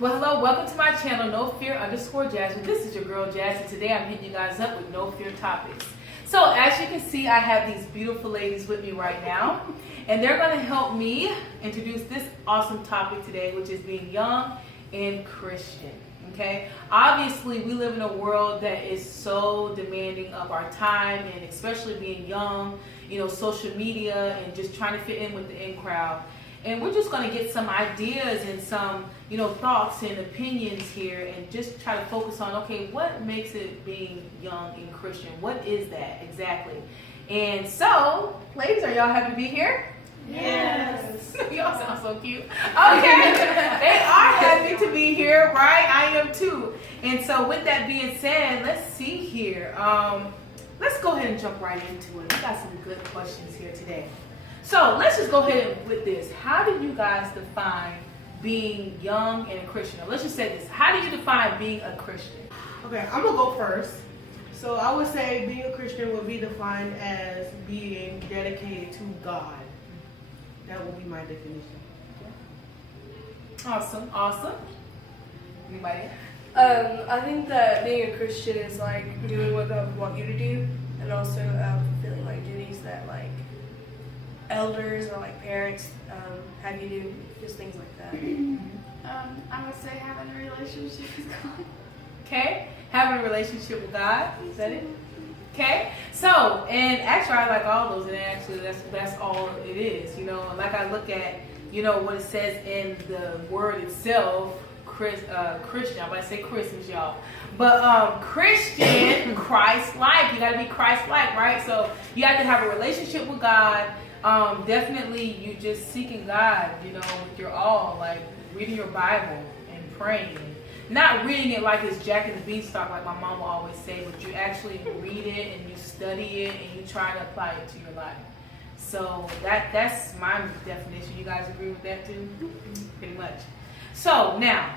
Well, hello, welcome to my channel, No Fear _Jasmine. This is your girl Jasmine. Today I'm hitting you guys up with no fear topics. So as you can see, I have these beautiful ladies with me right now, and they're going to help me introduce this awesome topic today, which is being young and Christian. Okay, obviously we live in a world that is so demanding of our time, and especially being young, social media and just trying to fit in with the in crowd. And we're just going to get some ideas and some, thoughts and opinions here, and just try to focus on, okay, what makes it being young and Christian? What is that exactly? And so, ladies, are y'all happy to be here? Yes. Y'all sound so cute. Okay. They are happy to be here, right? I am too. And so with that being said, let's see here. Let's go ahead and jump right into it. We got some good questions here today. So let's just go ahead with this. How do you guys define being young and a Christian? Or let's just say this. How do you define being a Christian? Okay, I'm going to go first. So I would say being a Christian would be defined as being dedicated to God. That would be my definition. Awesome. Anybody? I think that being a Christian is like doing what God would want you to do, and also fulfilling like duties that like elders or like parents have you do, just things like that. I would say having a relationship with God. Okay, having a relationship with God. Is that it? Okay, so, and actually I like all those, and actually that's all it is, like I look at, what it says in the word itself, Christian, I'm about to say Christmas, y'all, but Christian, Christ-like, you got to be Christ-like, right? So you have to have a relationship with God. Definitely you just seeking God, with your all, like reading your Bible and praying. Not reading it like it's Jack and the Beanstalk, like my mom will always say, but you actually read it and you study it and you try to apply it to your life. So that's my definition. You guys agree with that too? Pretty much. So now,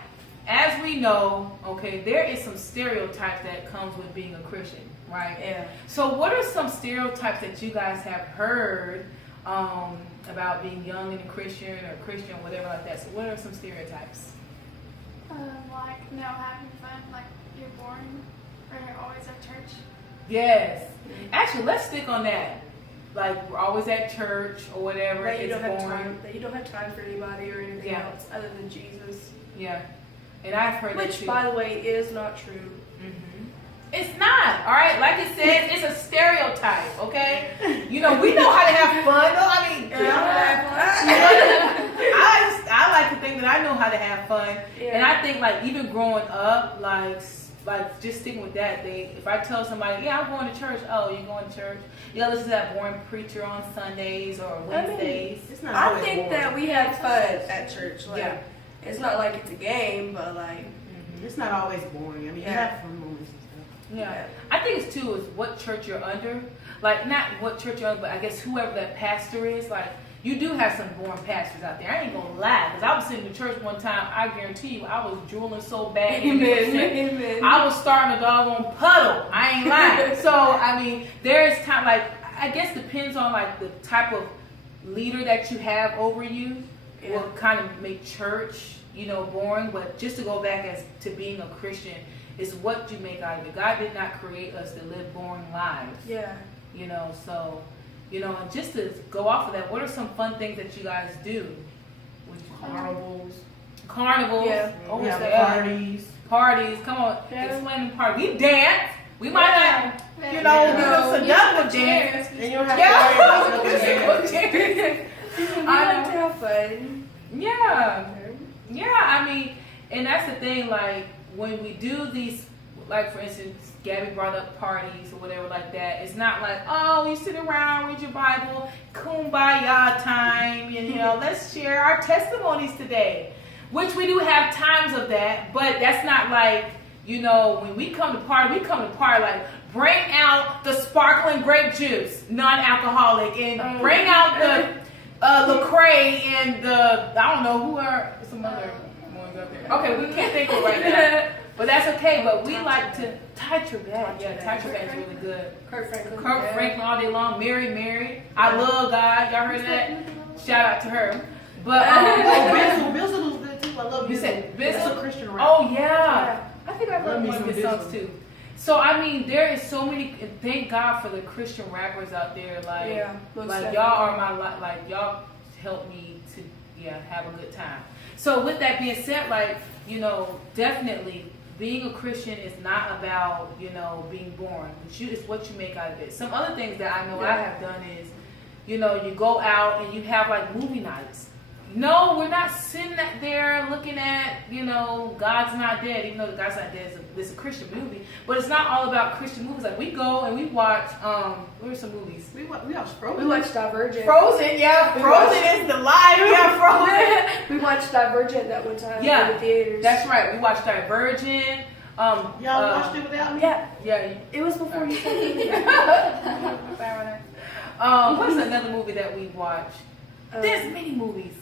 as we know, okay, there is some stereotypes that comes with being a Christian, right? Yeah. So what are some stereotypes that you guys have heard about being young and a Christian or Christian, whatever like that? So what are some stereotypes? Like no having fun, like you're boring, or you're always at church. Yes. Actually, let's stick on that. Like we're always at church or whatever. That you it's don't have boring. time. That you don't have time for anybody or anything Yeah. else other than Jesus. Yeah. And I've heard that Which, too. by the way, is not true. Mm-hmm. It's not, all right? Like it says, it's a stereotype, okay? We know how to have fun, though. I mean, I like to think that I know how to have fun. Yeah. And I think, like, even growing up, like just sticking with that, if I tell somebody, yeah, I'm going to church. Oh, you're going to church? You listen to that boring preacher on Sundays or Wednesdays. It's not I always think boring. that we have fun at church. Like, Yeah. It's not like it's a game, but like. It's not always boring. I mean, you Yeah. have fun moments and stuff. Yeah. I think it's too is what church you're under. Like not what church you're under, but I guess whoever that pastor is. Like you do have some boring pastors out there. I ain't gonna lie, because I was sitting in church one time. I guarantee you, I was drooling so bad. Amen. I was starting a doggone puddle. I ain't lying. So I mean, there's time. Like I guess depends on like the type of leader that you have over you. Yeah. Will kind of make church, boring. But just to go back as to being a Christian. Is what you make out of it. God did not create us to live boring lives. Yeah. So, and just to go off of that, what are some fun things that you guys do? Carnivals. Yeah. Oh, We have yeah. Parties. Come on. Yeah. Explain the party. We dance. We might not, do Yeah. some seductive dances. And you don't have to worry about Yeah. We like to have fun. Yeah. Yeah, I mean, and that's the thing, like, when we do these, like, for instance, Gabby brought up parties or whatever like that, it's not like, oh, you sit around, read your Bible, kumbaya time, and, let's share our testimonies today, which we do have times of that, but that's not like, when we come to party like, bring out the sparkling grape juice, non-alcoholic, and bring out the Lecrae and the, I don't know, who are some other ones up there. Okay, we can't think of it right now. But that's okay, but we like to tie your bag. Yeah, tie your bag's really good. Kurt Franklin all day long. Mary. I love God. Y'all heard of that? Shout out to her. But Bills was good too. I love You you. said It's Bizzle? a Christian rap. Oh yeah. I think I Love love me one of some his songs Bizzle. too. So I mean, there is so many. Thank God for the Christian rappers out there. Like, Yeah, most like definitely. y'all are my like y'all help me to have a good time. So with that being said, like definitely being a Christian is not about being boring. It's what you make out of it. Some other things that I know I have done is you go out and you have like movie nights. No, we're not sitting there looking at, God's Not Dead, even though the God's Not Dead is a Christian movie. But it's not all about Christian movies. Like, we go and we watch, what are some movies? We watch Frozen. We watched Divergent. Frozen, yeah. Frozen is the live, yeah, Frozen. We watched Divergent that one time Yeah, in the theaters. That's right. We watched Divergent. Y'all watched it without me? Yeah. It was before you said What's another movie that we watched? There's many movies.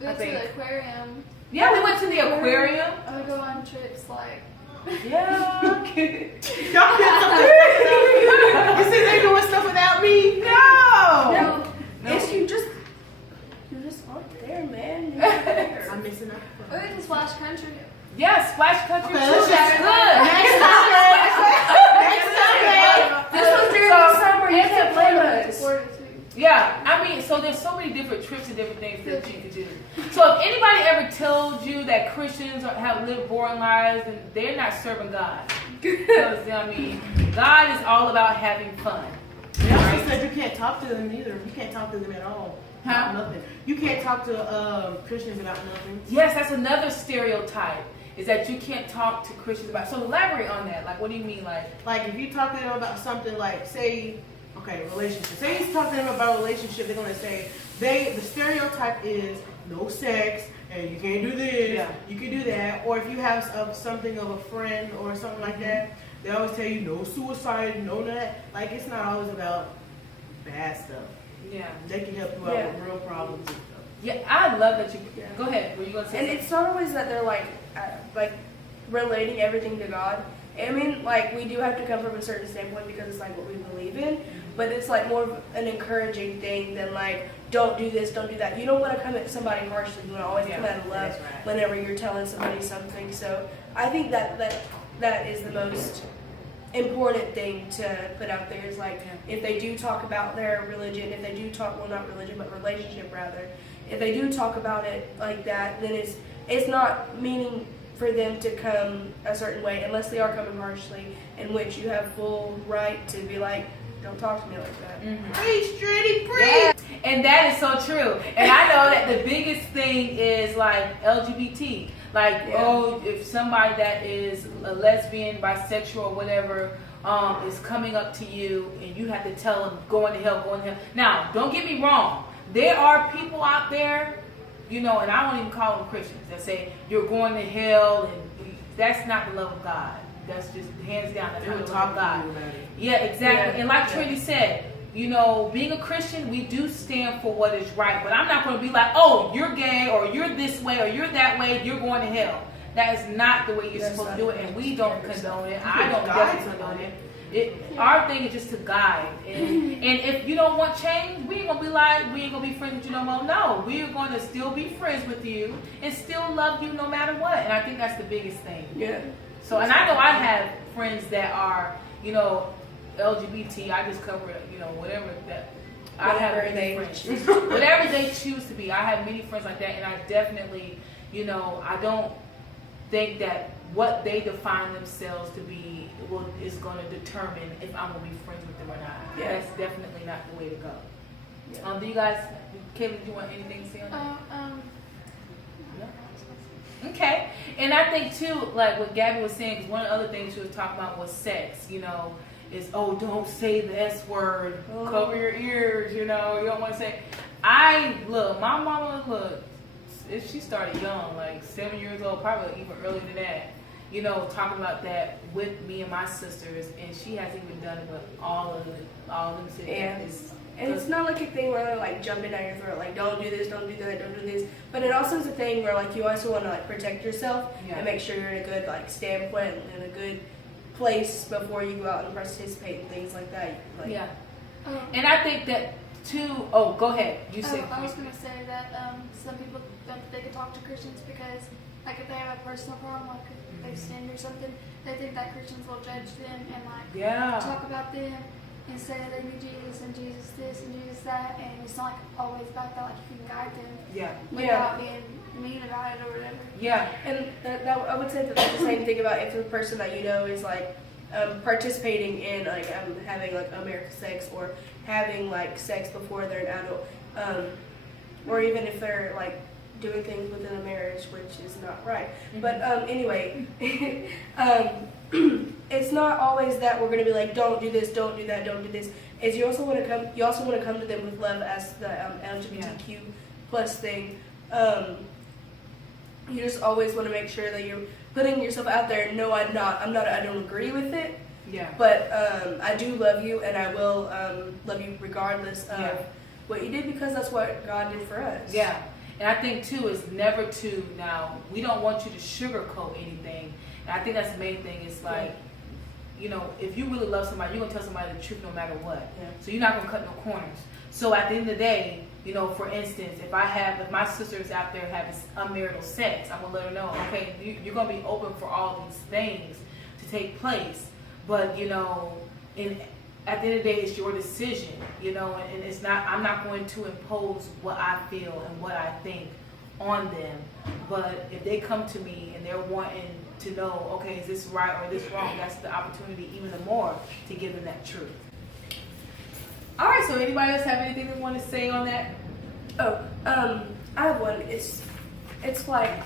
We went to the aquarium. Yeah, we went to the aquarium. I would go on trips like. Yeah. Y'all get something. You see they doing stuff without me? No. Yes, you just aren't there, man. You're not there. I'm missing out. We went to Splash Country. Yeah, Splash Country Okay, too. let's That's just- good. Next topic. This was during the summer. You can't blame us. Florida too. Yeah, I mean, so there's so many different trips and different things that you could do. So if anybody ever told you that Christians have lived boring lives, then they're not serving God. Because, God is all about having fun. They also said you can't talk to them either. You can't talk to them at all. Huh? Nothing. You can't talk to Christians about nothing. Yes, that's another stereotype, is that you can't talk to Christians about. So elaborate on that. Like, what do you mean? Like if you talk to them about something like, say, relationship. Say you talk to them about a relationship, they're gonna say the stereotype is no sex and you can't do this, you can do that. Or if you have something of a friend or something like that, they always tell you no suicide, no that. Like it's not always about bad stuff. Yeah. They can help you out with real problems and stuff. Yeah, I love that you. Go ahead. Were you gonna say? And something? it's not always that they're like relating everything to God. I mean, like we do have to come from a certain standpoint because it's like what we believe in. But it's like more of an encouraging thing than like, don't do this, don't do that. You don't want to come at somebody harshly. You want to always come out of love whenever you're telling somebody something. So I think that is the most important thing to put out there is like, if they do talk about their religion, if they do talk, well not religion, but relationship rather, if they do talk about it like that, then it's not meaning for them to come a certain way unless they are coming harshly, in which you have full right to be like, don't talk to me like that. Preach, Trinity, preach. Yeah. And that is so true. And I know that the biggest thing is like LGBT. Like, if somebody that is a lesbian, bisexual, or whatever, is coming up to you and you have to tell them, going to hell, going to hell. Now, don't get me wrong. There are people out there, and I don't even call them Christians, that say you're going to hell, and that's not the love of God. That's just hands down. That's not the love of God. Yeah, exactly. Yeah. And like Trinity said, being a Christian, we do stand for what is right. But I'm not going to be like, oh, you're gay, or you're this way, or you're that way, you're going to hell. That is not the way you're supposed to do it, and we don't condone it. I don't definitely condone it. Our thing is just to guide. And if you don't want change, we ain't going to be like, we ain't going to be friends with you no more. No, we are going to still be friends with you and still love you no matter what. And I think that's the biggest thing. Yeah. So, and I know I have friends that are, LGBT. I just cover, whatever that. I have many friends. Whatever they choose to be. I have many friends like that, and I definitely, I don't think that what they define themselves to be is going to determine if I'm going to be friends with them or not. Yeah. That's definitely not the way to go. Yeah. Do you guys, Kaylee, do you want anything to say on that? Okay, and I think too, like what Gabby was saying, because one of the other things she was talking about was sex. Is don't say the S word, cover your ears. You don't want to say. My mama she started young, like 7 years old, probably even earlier than that. Talking about that with me and my sisters, and she hasn't even done it with all of them. Yeah. And it's not like a thing where they're like jumping down your throat, like don't do this, don't do that, don't do this. But it also is a thing where like you also want to like protect yourself and make sure you're in a good like standpoint and a good place before you go out and participate in things like that. Like, and I think that too. Oh, go ahead. You say. I was going to say that some people don't think they can talk to Christians because like if they have a personal problem, like if they sinned or something, they think that Christians will judge them and like talk about them and say they need Jesus and Jesus this and Jesus that, and it's not like always about that. Like you can guide them without being mean about it or whatever. Yeah, and that I would say that that's the same thing about if the person that you know is like participating in like having like American sex or having like sex before they're an adult, or even if they're like doing things within a marriage, which is not right. But anyway, it's not always that we're gonna be like, don't do this, don't do that, don't do this. Is you also want to come. You also want to come to them with love, as the LGBTQ plus thing. You just always want to make sure that you're putting yourself out there. No, I'm not. I don't agree with it. Yeah. But I do love you, and I will love you regardless of what you did, because that's what God did for us. Yeah. And I think too is never to, now we don't want you to sugarcoat anything. And I think that's the main thing. It's like, you know, if you really love somebody, you're gonna tell somebody the truth no matter what. Yeah. So you're not gonna cut no corners. So at the end of the day, you know, for instance, if my sister's out there having unmarital sex, I'm gonna let her know, okay, you're gonna be open for all these things to take place, but you know, at the end of the day, it's your decision, you know, and it's not. I'm not going to impose what I feel and what I think on them. But if they come to me and they're wanting to know, okay, is this right or is this wrong? That's the opportunity, even the more, to give them that truth. All right, so anybody else have anything they want to say on that? Oh, I have one. It's like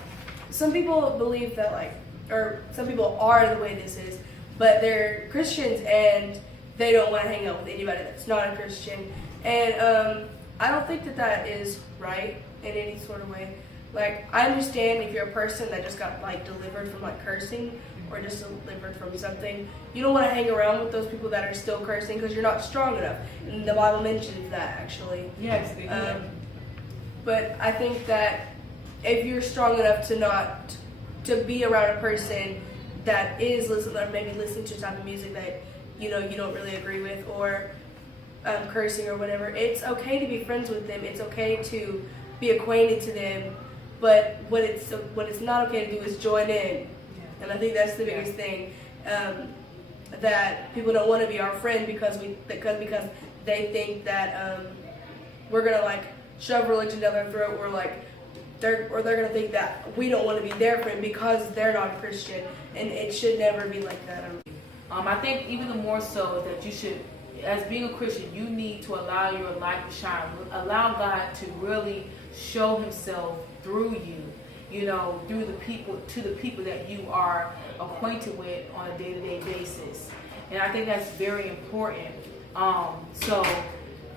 some people believe that like, or some people are the way this is, but they're Christians and they don't want to hang out with anybody that's not a Christian. And I don't think that is right in any sort of way. Like, I understand if you're a person that just got like delivered from like cursing or just delivered from something, you don't want to hang around with those people that are still cursing because you're not strong enough. And the Bible mentions that actually. Yes. But I think that if you're strong enough to be around a person that is listening, or maybe listening to a type of music that you know you don't really agree with, or cursing or whatever, it's okay to be friends with them. It's okay to be acquainted to them. But what it's not okay to do is join in. And I think that's the biggest thing, that people don't want to be our friend because they think that we're gonna like shove religion down their throat, or like they're gonna think that we don't want to be their friend because they're not a Christian, and it should never be like that. I think even the more so that you should, as being a Christian, you need to allow your light to shine. Allow God to really show Himself through you. You know, through the people, to the people that you are acquainted with on a day-to-day basis. And I think that's very important. So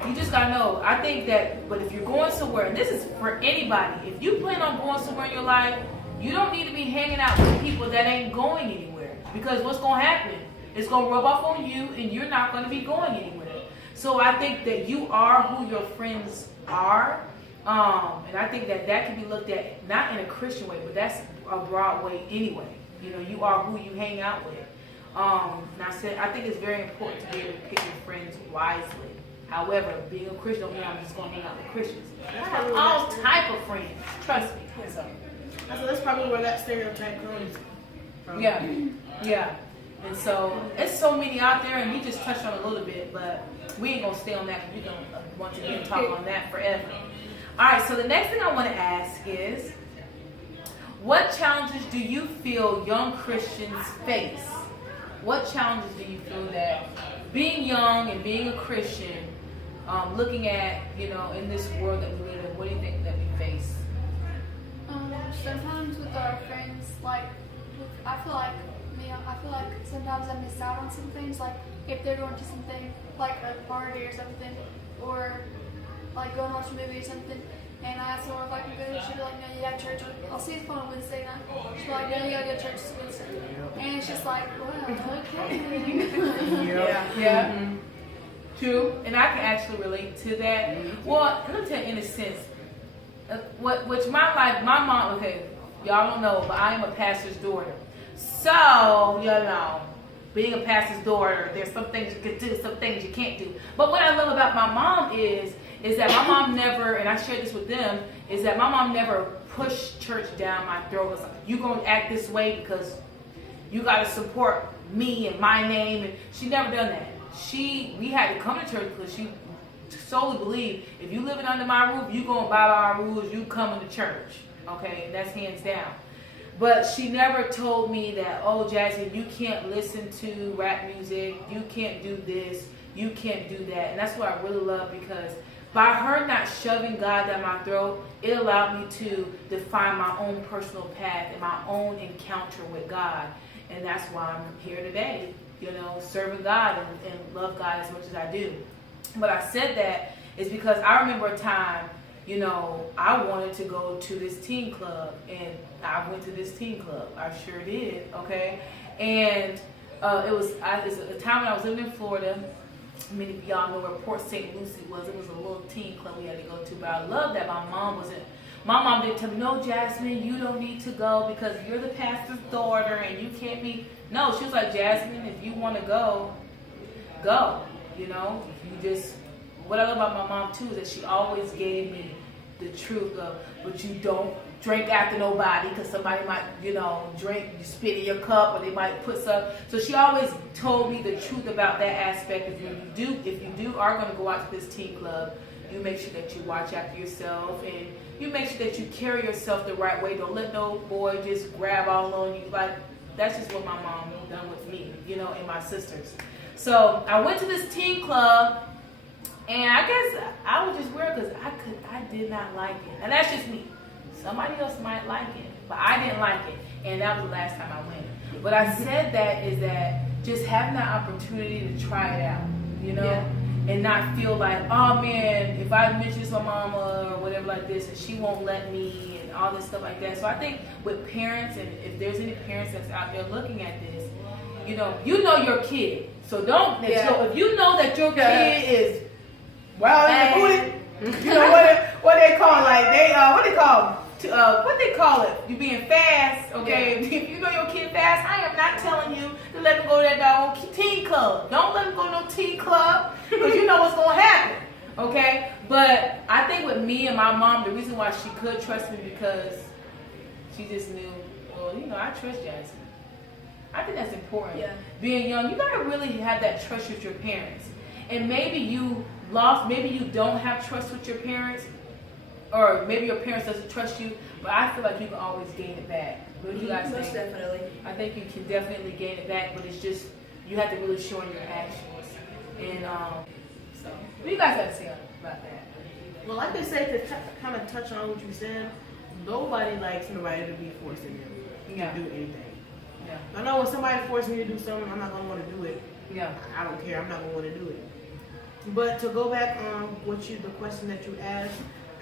you just gotta know, I think that, but if you're going somewhere, and this is for anybody, if you plan on going somewhere in your life, you don't need to be hanging out with people that ain't going anywhere. Because what's gonna happen? It's gonna rub off on you and you're not gonna be going anywhere. So I think that you are who your friends are. And I think that can be looked at not in a Christian way, but that's a broad way anyway. You know, you are who you hang out with. And I think it's very important to be able to pick your friends wisely. However, being a Christian don't mean I'm just going to hang out with Christians. I have all type of friends. Trust me. So that's probably where that stereotype comes from. Yeah. And so it's so many out there, and we just touched on a little bit, but we ain't gonna stay on that because we're gonna once again talk on that forever. All right, so the next thing I want to ask is, what challenges do you feel young Christians face? What challenges do you feel that being young and being a Christian, looking at, you know, in this world that we live in, what do you think that we face? Sometimes with our friends, like, I feel like sometimes I miss out on some things, like if they're going to something like a party or something, or like going to watch a movie or something, and I ask her if I can go, she'll be like, no, you got church. I'll see his phone on Wednesday night. She'll be like, no, you gotta go to church this Wednesday. And it's just like, well, okay. Yeah. Mm-hmm. True, and I can actually relate to that. Well, let me tell you, in a sense, which my life, my mom, okay, y'all don't know, but I am a pastor's daughter. So, you know, being a pastor's daughter, there's some things you can do, some things you can't do. But what I love about my mom is that my mom never, and I shared this with them, is that my mom never push church down my throat. It's like, you gonna act this way because you gotta support me and my name. And she never done that. We had to come to church because she solely believed if you living under my roof, you gonna abide by our rules, you coming to church. Okay, that's hands down. But she never told me that, oh, Jasmine, you can't listen to rap music, you can't do this, you can't do that. And that's what I really love, because by her not shoving God down my throat, it allowed me to define my own personal path and my own encounter with God. And that's why I'm here today, serving God and love God as much as I do. But I said that is because I remember a time, I wanted to go to this teen club, and I went to this teen club. I sure did, okay? And it was a time when I was living in Florida. Many of y'all know where Port St. Lucie was. It was a little teen club we had to go to, but I love that my mom didn't tell me, no, Jasmine, you don't need to go because you're the pastor's daughter and you can't be. No, she was like, Jasmine, if you want to go, go. You just, what I love about my mom too is that she always gave me the truth of, but you don't drink after nobody because somebody might, drink, you spit in your cup, or they might put some. So she always told me the truth about that aspect. If you are going to go out to this teen club, you make sure that you watch after yourself, and you make sure that you carry yourself the right way. Don't let no boy just grab all on you. Like, that's just what my mom done with me, and my sisters. So I went to this teen club, and I guess I was just weird because I did not like it. And that's just me. Somebody else might like it, but I didn't like it. And that was the last time I went. But I said that is that just having that opportunity to try it out, and not feel like, oh man, if I mention this to my mama or whatever like this, and she won't let me and all this stuff like that. So I think with parents, and if there's any parents that's out there looking at this, you know your kid. So don't, if you know that your kid is wild and booted, what they call, what they call it? You being fast, okay? Yeah. If you know your kid fast, I am not telling you to let them go to that doggone teen club. Don't let them go to no teen club, because you know what's going to happen, okay? But I think with me and my mom, the reason why she could trust me, because she just knew, I trust Jasmine. I think that's important. Yeah. Being young, you gotta really have that trust with your parents. And maybe you don't have trust with your parents, or maybe your parents doesn't trust you, but I feel like you can always gain it back. What do you guys think? Most definitely. I think you can definitely gain it back, but it's just, you have to really show in your actions. And so, what do you guys have to say about that? Well, like they say, to kind of touch on what you said, nobody likes somebody to be forcing them to do anything. Yeah. I know when somebody forces me to do something, I'm not going to want to do it. Yeah. I don't care. I'm not going to want to do it. But to go back on the question that you asked,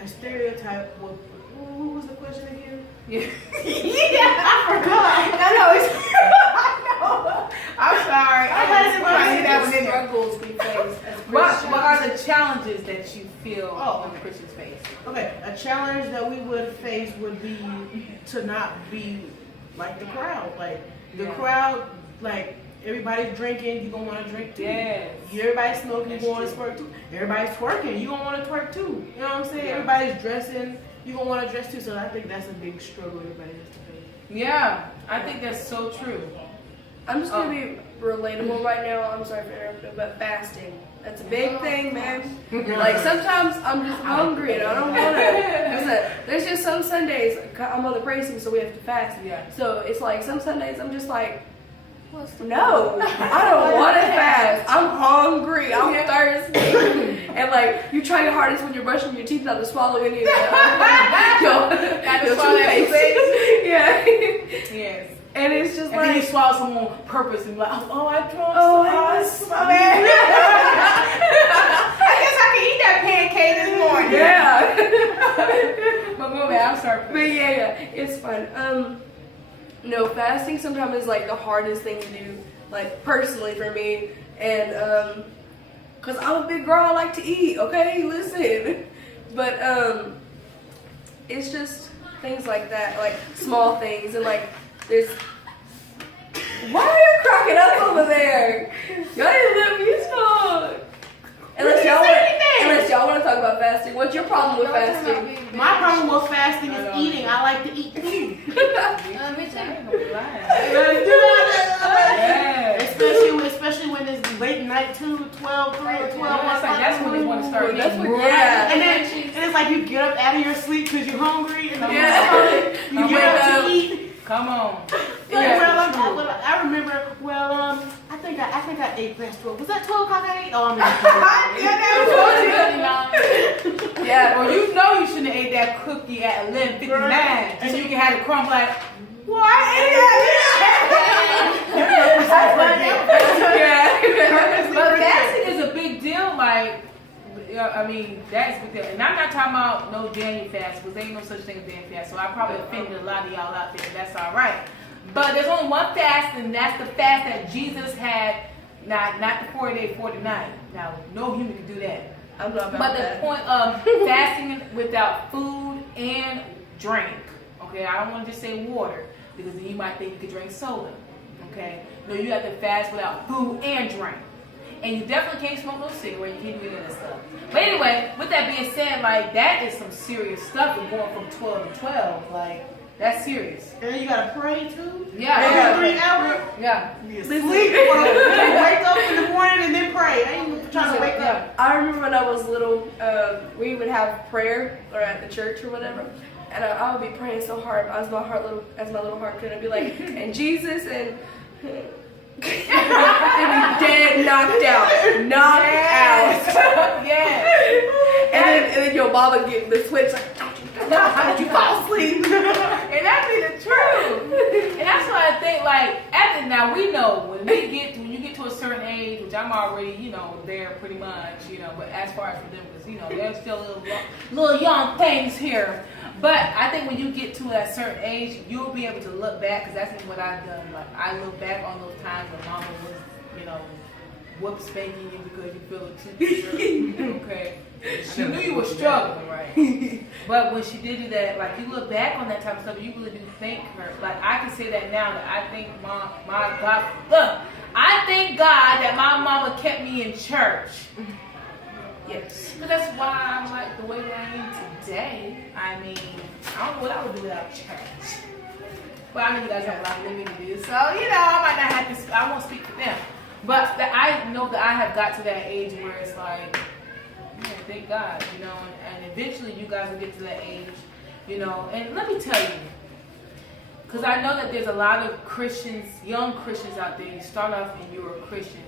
a stereotype, what was the question again? Yeah. I forgot. I know. I'm sorry. I had to struggles we face as Christians. What are the challenges that you feel when Christians face? Okay, a challenge that we would face would be to not be like the crowd. Like the crowd, like everybody's drinking, you gonna want to drink too. Yes. Everybody's smoking, you gonna want to twerk too. Everybody's twerking, you gonna want to twerk too. You know what I'm saying? Yeah. Everybody's dressing, you gonna want to dress too. So I think that's a big struggle everybody has to face. Yeah, I think that's so true. I'm just gonna be relatable right now. I'm sorry for interrupting, but fasting. That's a big thing, man. Like sometimes I'm just hungry and I don't want to. There's just some Sundays, I'm on the praising, so we have to fast. Yeah. So it's like some Sundays I'm just like, no, I don't want to fast. I'm hungry. I'm thirsty. And like you try your hardest when you're brushing your teeth not to swallow any of your toothpaste. Yeah. Yes. And it's just and then you swallow some on purpose and be like, I drunk. My bad. I guess I can eat that pancake this morning. Yeah. But go back, I'm sorry. But yeah, it's fun. No, fasting sometimes is like the hardest thing to do, like personally for me. And cause I'm a big girl, I like to eat, okay? Listen. But it's just things like that, like small things, and like there's, why are you cracking up over there? Y'all didn't let me talk. Unless Unless y'all want to talk about fasting. What's your problem with fasting? My problem with fasting is eating. I like to eat food. Me too. Especially when it's late night, 2, 12, 3, or 12. That's when they want to start That's eating. what, yeah. And it's like you get up out of your sleep because you're hungry. And Yeah. you get up to eat. Come on. I remember. I think I ate past 12. Was that 12 o'clock I ate? Oh, I'm not. Yeah. Or you know you shouldn't have ate that cookie at 11:59, and you can have the crumb like, well, I ate that. But fasting is a big deal. Like, I mean, that's a big deal. And I'm not talking about no Daniel fast, because there ain't no such thing as Daniel fast. So I probably offended a lot of y'all out there. That's all right. But there's only one fast, and that's the fast that Jesus had. Not the 40-day, 40-night. Now, no human can do that. I'm not about But that. the point of fasting without food and drink, okay? I don't want to just say water, because then you might think you could drink soda, okay? No, you have to fast without food and drink. And you definitely can't smoke no cigarette. You can't do any of that stuff. But anyway, with that being said, like, that is some serious stuff. And going from 12 to 12, like, that's serious. And then you gotta pray too. Yeah. Every 3 hours. Yeah. You sleep. Wake up in the morning and then pray. I ain't trying to wake up. I remember when I was little, we would have prayer or at the church or whatever, and I would be praying so hard as my little heart could. I'd be like, and Jesus and be dead, knocked out. Yeah. And then your mama get the switch like, don't you fall asleep? And that be the truth. And that's why I think, like, now we know when you get to a certain age, which I'm already, there pretty much, but as far as for them, because, they're still little young things here. But I think when you get to a certain age, you'll be able to look back, because that's what I've done. Like, I look back on those times when mama was, whoop spanking you because you feel a truth. Okay. She knew you were struggling, right? But when she did do that, like, you look back on that type of stuff, you really do thank her. Like, I can say that now, that I thank I thank God that my mama kept me in church. Yes. But that's why I'm like the way that I am today. I mean, I don't know what I would do without church. Well, I know you guys have a lot of living to do, so, I might not have to, I won't speak for them. But I know that I have got to that age where it's like, thank God, and eventually you guys will get to that age, and let me tell you, because I know that there's a lot of Christians, young Christians out there, you start off and you're a Christian,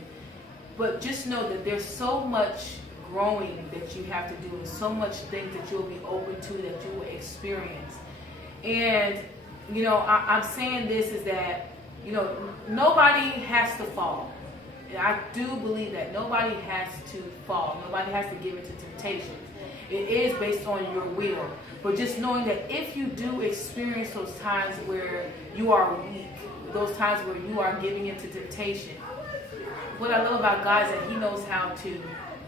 but just know that there's so much growing that you have to do, and so much things that you'll be open to, that you will experience. And, I'm saying this is that, nobody has to fall. And I do believe that nobody has to fall. Nobody has to give into temptation. It is based on your will. But just knowing that if you do experience those times where you are weak, those times where you are giving into temptation, what I love about God is that He knows how to,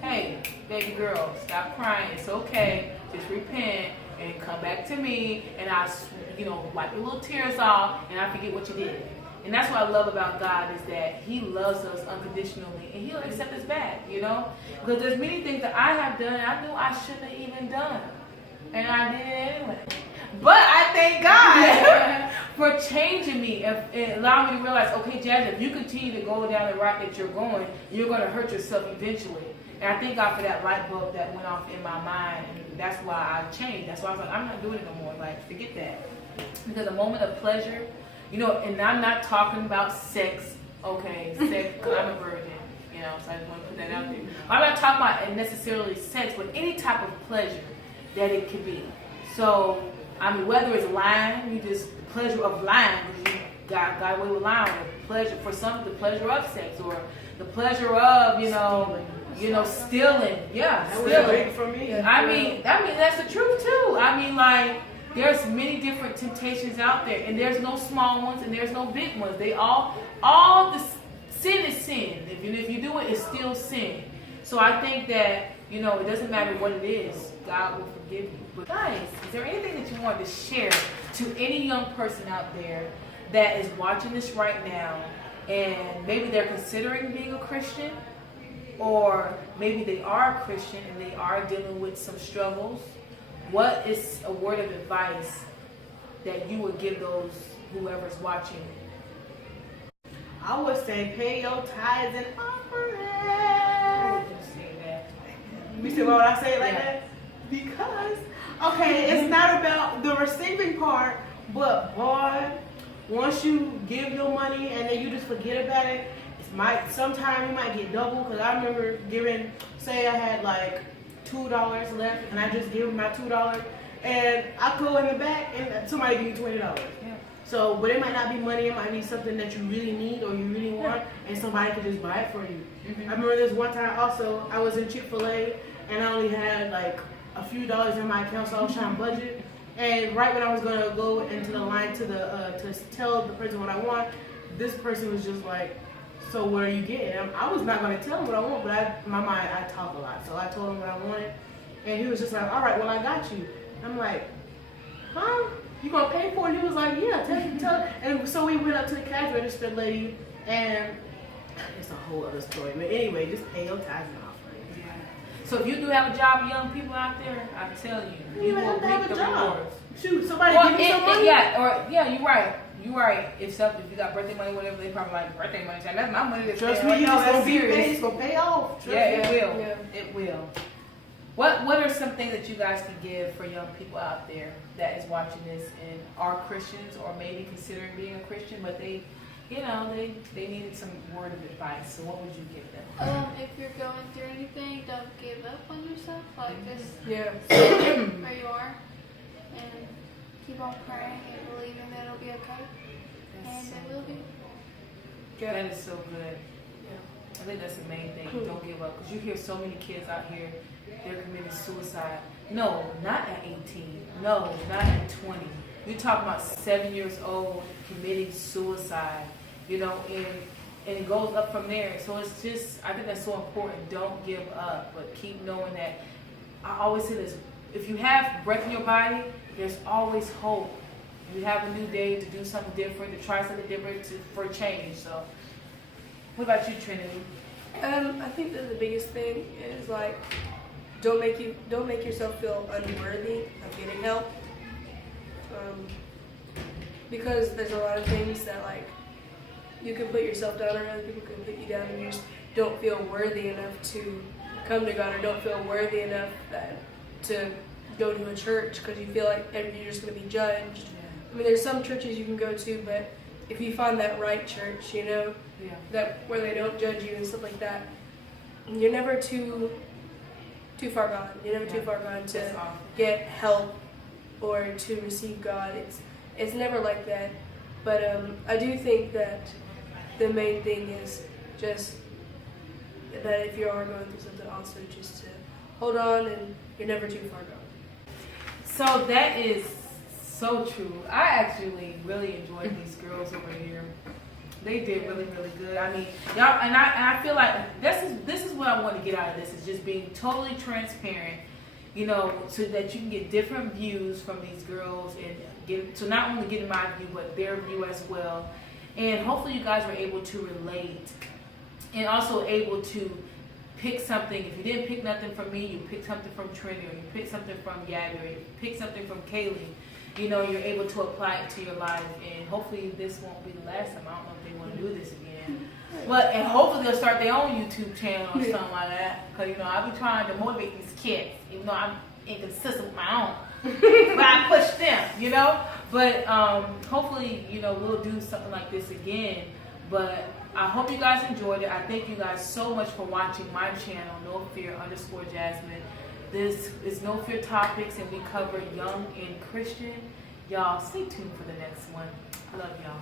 hey, baby girl, stop crying. It's okay. Just repent and come back to me, and I'll, wipe your little tears off, and I forget what you did. And that's what I love about God, is that He loves us unconditionally, and He'll accept us back, Because there's many things that I have done I knew I shouldn't have even done. And I did it anyway. But I thank God for changing me and allowing me to realize, okay, Jazz, if you continue to go down the route that you're going, you're going to hurt yourself eventually. And I thank God for that light bulb that went off in my mind. And that's why I changed. That's why I was like, I'm not doing it no more. Like, forget that. Because a moment of pleasure, and I'm not talking about sex, okay, because I'm a virgin, so I just want to put that out there. I'm not talking about necessarily sex, but any type of pleasure that it can be. So, whether it's lying, the pleasure of lying, because you got away with lying, or pleasure for some, the pleasure of sex, or the pleasure of, stealing. Yeah, that was stealing. waiting for me. I mean, that's the truth too. There's many different temptations out there, and there's no small ones and there's no big ones. They all the sin is sin. If you do it, it's still sin. So I think that, it doesn't matter what it is, God will forgive you. But guys, is there anything that you want to share to any young person out there that is watching this right now, and maybe they're considering being a Christian, or maybe they are a Christian and they are dealing with some struggles, what is a word of advice that you would give those whoever's watching? I would say pay your tithes and offerings. You see why would I say it like that? Because, okay, it's not about the receiving part, but boy, once you give your money and then you just forget about it, sometimes you might get double. Because I remember giving, say I had like $2 left and I just give my $2 and I go in the back and somebody give me $20. Yeah. So, but it might not be money, it might be something that you really need or you really want, and somebody could just buy it for you. I remember this one time also, I was in Chick-fil-A and I only had like a few dollars in my account, so I was trying to budget. And right when I was gonna go into the line to tell the person what I want, this person was just like, "So what are you getting?" I was not gonna tell him what I want, but in my mind I talk a lot, so I told him what I wanted, and he was just like, "All right, well I got you." I'm like, "Huh? You gonna pay for it?" And he was like, "Yeah, tell." And so we went up to the cash register lady, and it's a whole other story. But anyway, just pay your tithes and offerings. Yeah. So if you do have a job, young people out there, I tell you, you will reap the rewards. Shoot, somebody give me some money. You're right. You're right. If you got birthday money, whatever, they probably like birthday money. That's my money. Trust me, no, it's serious. gonna pay off. Trust It me. will. Yeah. It will. What are some things that you guys can give for young people out there that is watching this and are Christians or maybe considering being a Christian, but they needed some word of advice. So what would you give them? If you're going through anything, don't give up on yourself. Like just Yeah. stay where you are and keep on praying and believing that it'll be okay. And it will be. That is so good. I think that's the main thing. Don't give up. Because you hear so many kids out here, they're committing suicide. No, not at 18. No, not at 20. You're talking about 7 years old committing suicide, and it goes up from there. So it's just, I think that's so important. Don't give up, but keep knowing that. I always say this, if you have breath in your body, there's always hope. You have a new day to do something different, to try something different, for change. So what about you, Trinity? I think that the biggest thing is like, don't make yourself feel unworthy of getting help. Because there's a lot of things that like you can put yourself down, or other people can put you down, and you just don't feel worthy enough to come to God, or don't feel worthy enough to go to a church because you feel like you're just going to be judged. I mean, there's some churches you can go to, but if you find that right church, that where they don't judge you and stuff like that, you're never too far gone. You're never too far gone to get help or to receive God. It's never like that. But I do think that the main thing is just that if you are going through something, also just to hold on, and you're never too far gone. So that is so true. I actually really enjoyed these girls over here. They did really, really good. I mean, y'all, and I feel like this is what I want to get out of this, is just being totally transparent, so that you can get different views from these girls and not only get my view, but their view as well. And hopefully you guys were able to relate and also able to pick something. If you didn't pick nothing from me, you pick something from Trinity, or you pick something from Gabby, or you pick something from Kaylee. You're able to apply it to your life, and hopefully this won't be the last time. I don't know if they want to do this again, and hopefully they'll start their own YouTube channel or something like that. Because I be trying to motivate these kids, even though I'm inconsistent with my own, but I push them, But hopefully, we'll do something like this again. But I hope you guys enjoyed it. I thank you guys so much for watching my channel, NoFear_Jasmine. This is No Fear Topics, and we cover young and Christian. Y'all stay tuned for the next one. I love y'all.